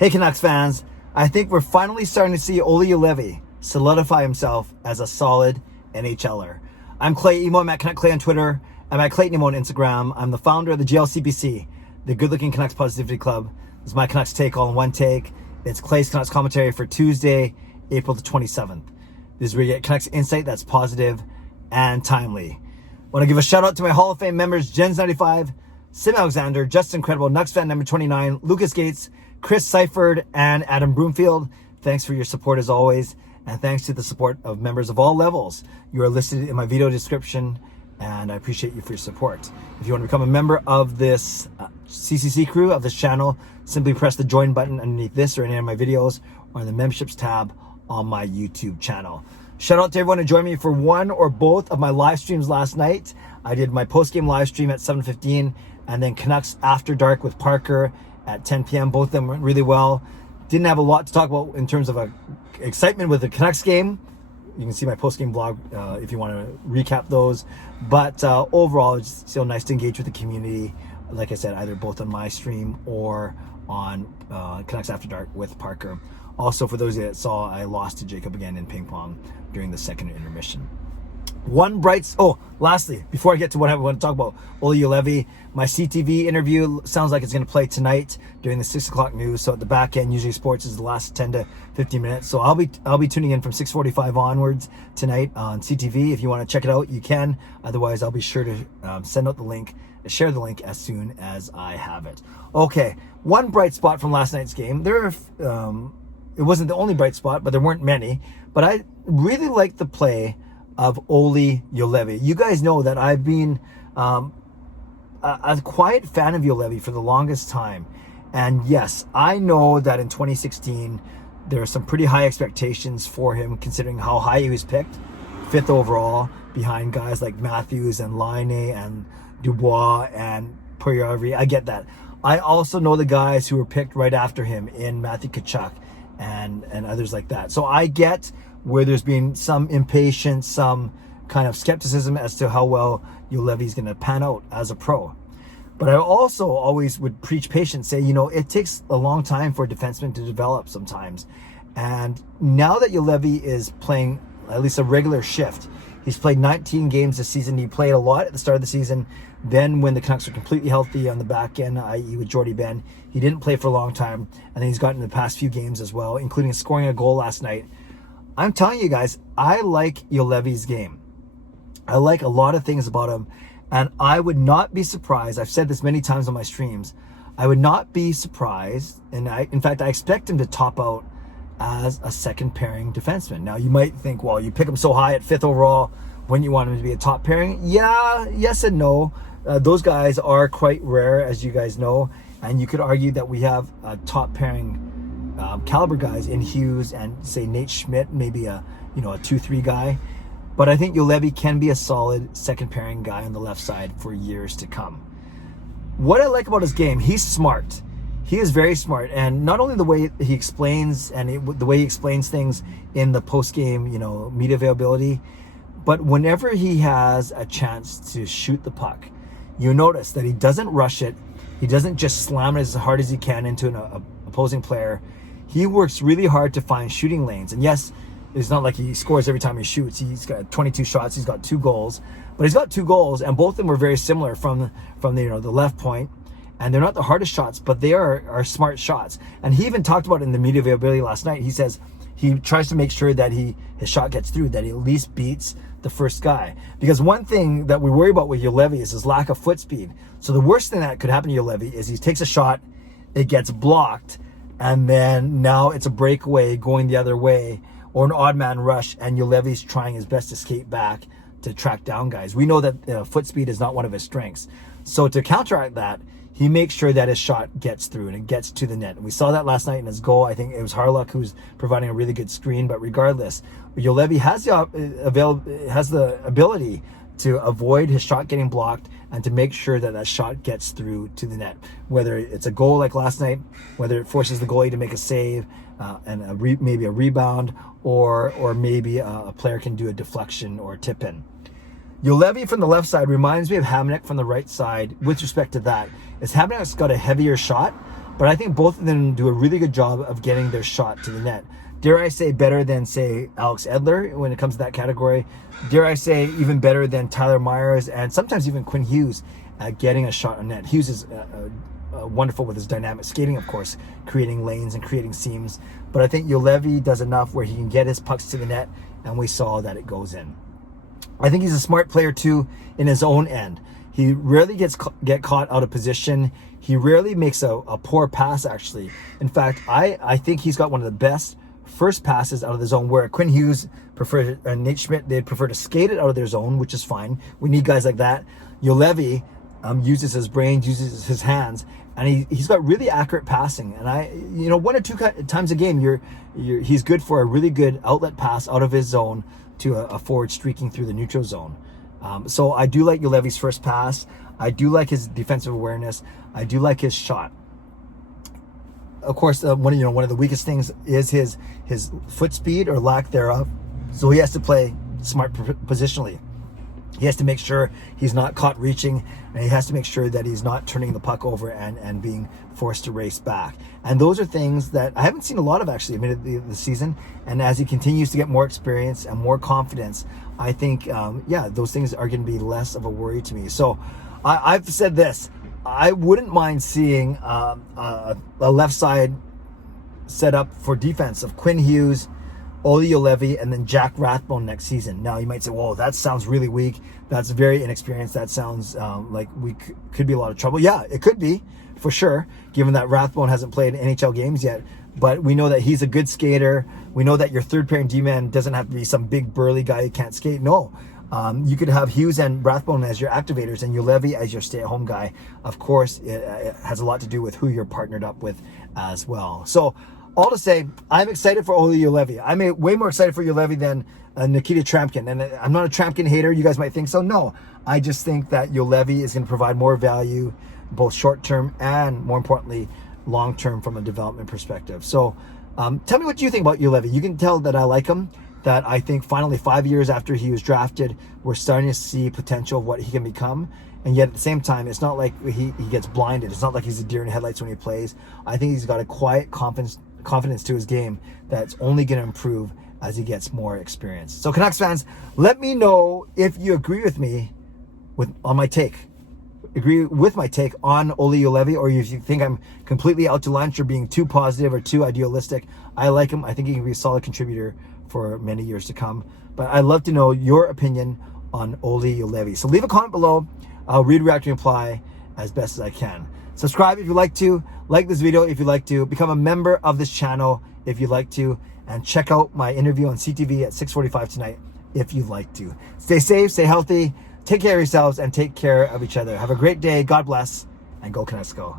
Hey Canucks fans, I think we're finally starting to see Olli Juolevi solidify himself as a solid NHLer. I'm Clay Emo, I'm at Canuck Clay on Twitter, I'm at Clayton Emo on Instagram. I'm the founder of the GLCPC, the Good Looking Canucks Positivity Club. This is my Canucks take all in one take. It's Clay's Canucks commentary for Tuesday, April the 27th. This is where you get Canucks insight that's positive and timely. I want to give a shout out to my Hall of Fame members, Jens95, simalexander, Just Incredible, nucksfan number 29, Lucas Gates, Chris Seifried, and Adam Broomfield. Thanks for your support as always, and thanks to the support of members of all levels. You are listed in my video description, and I appreciate you for your support. If you want to become a member of this CCC crew, of this channel, simply press the join button underneath this or any of my videos, or in the memberships tab on my YouTube channel. Shout out to everyone who joined me for one or both of my live streams last night. I did my post-game live stream at 7:15, and then Canucks After Dark with Parker at 10 p.m. Both of them went really well. Didn't have a lot to talk about in terms of excitement with the Canucks game. You can see my post-game vlog if you want to recap those. But overall, it's still nice to engage with the community. Like I said, either both on my stream or on Canucks After Dark with Parker. Also, for those that saw, I lost to Jacob again in ping pong during the second intermission. Lastly, before I get to what I want to talk about, Olli Juolevi, my CTV interview sounds like it's going to play tonight during the 6 o'clock news. So at the back end, usually sports is the last 10 to 15 minutes. So I'll be tuning in from 6:45 onwards tonight on CTV. If you want to check it out, you can. Otherwise, I'll be sure to share the link as soon as I have it. Okay, one bright spot from last night's game. It wasn't the only bright spot, but there weren't many. But I really liked the play of Olli Juolevi. You guys know that I've been a quiet fan of Juolevi for the longest time. And yes, I know that in 2016, there are some pretty high expectations for him, considering how high he was picked, 5th overall, behind guys like Matthews and Laine and Dubois and Puyarvi. I get that. I also know the guys who were picked right after him in Matthew Tkachuk and others like that. So I get where there's been some impatience, some kind of skepticism as to how well Juolevi's going to pan out as a pro. But I also always would preach patience, say, it takes a long time for a defenseman to develop sometimes. And now that Juolevi is playing at least a regular shift, he's played 19 games this season. He played a lot at the start of the season. Then when the Canucks were completely healthy on the back end, i.e. with Jordy Ben, he didn't play for a long time. And then he's gotten in the past few games as well, including scoring a goal last night. I'm telling you guys, I like Juolevi's game. I like a lot of things about him, and I would not be surprised. I've said this many times on my streams. I would not be surprised, and in fact, I expect him to top out as a second pairing defenseman. Now, you might think, well, you pick him so high at 5th overall, wouldn't you want him to be a top pairing? Yeah, yes and no. Those guys are quite rare, as you guys know, and you could argue that we have a top pairing caliber guys in Hughes and say Nate Schmidt, maybe a 2-3 guy. But I think Juolevi can be a solid second pairing guy on the left side for years to come. What I like about his game, he's smart. He is very smart, and not only the way he explains the way he explains things in the post-game, media availability, but whenever he has a chance to shoot the puck, you notice that he doesn't rush it. He doesn't just slam it as hard as he can into an opposing player. He works really hard to find shooting lanes. And yes, it's not like he scores every time he shoots. He's got 22 shots. He's got 2 goals. But he's got 2 goals, and both of them were very similar from the left point. And they're not the hardest shots, but they are smart shots. And he even talked about it in the media availability last night. He says he tries to make sure that his shot gets through, that he at least beats the first guy. Because one thing that we worry about with Juolevi is his lack of foot speed. So the worst thing that could happen to Juolevi is he takes a shot, it gets blocked, and then now it's a breakaway going the other way, or an odd man rush, and Juolevi's trying his best to skate back to track down guys. We know that foot speed is not one of his strengths. So to counteract that, he makes sure that his shot gets through and it gets to the net. And we saw that last night in his goal. I think it was Harlock who's providing a really good screen. But regardless, Juolevi has the ability to avoid his shot getting blocked and to make sure that shot gets through to the net. Whether it's a goal like last night, whether it forces the goalie to make a save and maybe a rebound, or maybe a player can do a deflection or a tip in. Juolevi from the left side reminds me of Hamonic from the right side with respect to that. Is Hamonic's got a heavier shot, But I think both of them do a really good job of getting their shot to the net. Dare I say better than, say, Alex Edler when it comes to that category. Dare I say even better than Tyler Myers and sometimes even Quinn Hughes at getting a shot on net. Hughes is wonderful with his dynamic skating, of course, creating lanes and creating seams. But I think Juolevi does enough where he can get his pucks to the net, and we saw that it goes in. I think he's a smart player too in his own end. He rarely get caught out of position. He rarely makes a poor pass, actually. In fact, I think he's got one of the best first passes out of the zone, where Quinn Hughes and Nate Schmidt, they'd prefer to skate it out of their zone, which is fine. We need guys like that. Juolevi uses his brains, uses his hands, and he's got really accurate passing. And one or two times a game, he's good for a really good outlet pass out of his zone to a forward streaking through the neutral zone. So I do like Juolevi's first pass. I do like his defensive awareness. I do like his shot. Of course, one of the weakest things is his foot speed or lack thereof. So he has to play smart positionally. He has to make sure he's not caught reaching, and he has to make sure that he's not turning the puck over and being forced to race back. And those are things that I haven't seen a lot of, actually, admittedly, this season. And as he continues to get more experience and more confidence, I think, those things are going to be less of a worry to me. So I've said this. I wouldn't mind seeing a left side set up for defense of Quinn Hughes, Olli Juolevi, and then Jack Rathbone next season. Now, you might say, whoa, that sounds really weak. That's very inexperienced. That sounds like we could be a lot of trouble. Yeah, it could be, for sure, given that Rathbone hasn't played NHL games yet. But we know that he's a good skater. We know that your third pairing D-man doesn't have to be some big burly guy who can't skate. No. You could have Hughes and Rathbone as your activators and Juolevi as your stay-at-home guy. Of course, it has a lot to do with who you're partnered up with as well. So, all to say, I'm excited for Olli Juolevi. I'm way more excited for Juolevi than Nikita Trampkin. And I'm not a Trampkin hater. You guys might think so. No, I just think that Juolevi is going to provide more value, both short-term and, more importantly, long-term from a development perspective. So, tell me what you think about Juolevi. You can tell that I like him. That I think finally 5 years after he was drafted, we're starting to see potential of what he can become. And yet at the same time, it's not like he gets blinded. It's not like he's a deer in the headlights when he plays. I think he's got a quiet confidence to his game that's only going to improve as he gets more experience. So Canucks fans, let me know if you agree with me on my take. Agree with my take on Olli Juolevi, or if you think I'm completely out to lunch or being too positive or too idealistic. I like him. I think he can be a solid contributor for many years to come. But I'd love to know your opinion on Olli Juolevi. So leave a comment below. I'll read, react, and reply as best as I can. Subscribe if you'd like to. Like this video if you'd like to. Become a member of this channel if you'd like to. And check out my interview on CTV at 6:45 tonight if you'd like to. Stay safe, stay healthy, take care of yourselves, and take care of each other. Have a great day. God bless, and go Canucks go.